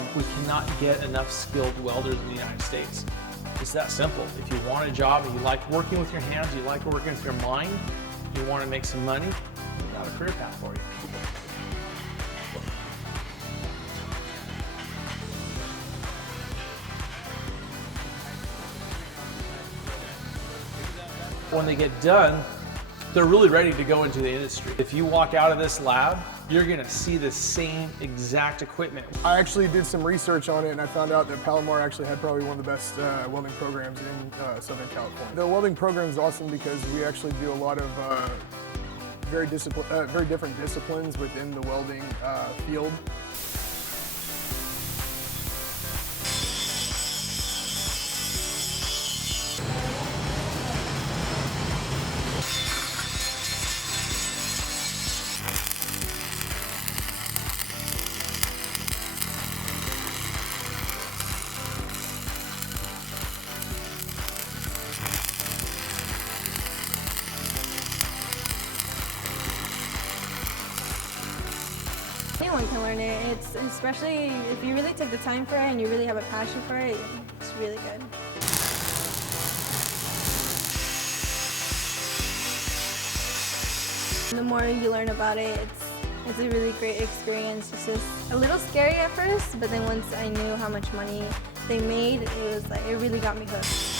We cannot get enough skilled welders in the United States. It's that simple. If you want a job and you like working with your hands, you like working with your mind, you want to make some money, we got a career path for you. When they get done, they're really ready to go into the industry. If you walk out of this lab, you're gonna see the same exact equipment. I actually did some research on it and I found out that Palomar actually had probably one of the best welding programs in Southern California. The welding program is awesome because we actually do a lot of very different disciplines within the welding field. Anyone can learn it. It's especially if you really take the time for it and you really have a passion for it, it's really good. The more you learn about it, it's a really great experience. It's just a little scary at first, but then once I knew how much money they made, it was like, it really got me hooked.